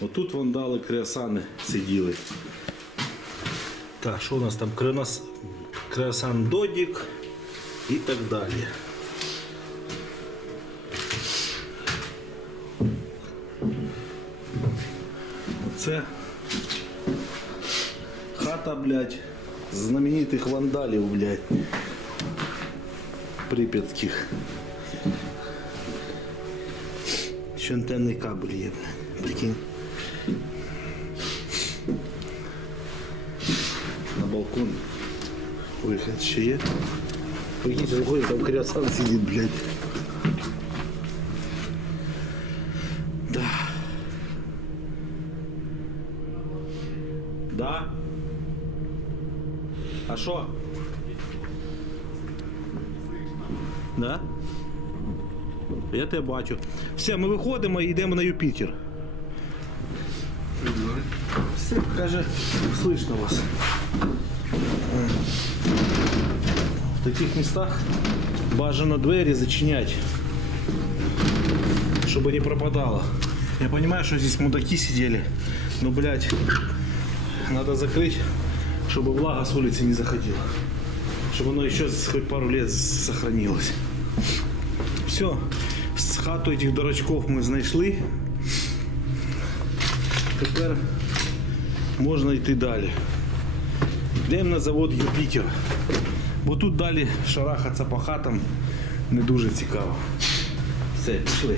Отут вандали, креосани сиділи. Так, що у нас там? Кренос... Креосан Додік і так далі. Це хата, блядь, знаменитих вандалів, блядь. Прип'ятських. Ще антенний кабель є, блядь. Прикинь. На балкон. Вихід ще є. Що виходить, там крясан сидить, блядь. Да. Да? А що? Да? Я тебе бачу. Все, ми виходимо і йдемо на Юпітер. Все, каже, слышно вас. В таких местах бажано двері зачинять, чтобы не пропадало. Я понимаю, что здесь мудаки сидели, но, блядь, надо закрыть, чтобы влага с улицы не заходила. Чтобы оно еще хоть пару лет сохранилось. Все, з хату этих дурачков ми знайшли. Тепер можна йти далі. Йдемо на завод Юпітер. Бо тут далі шарахатися по хатам не дуже цікаво. Все, пішли.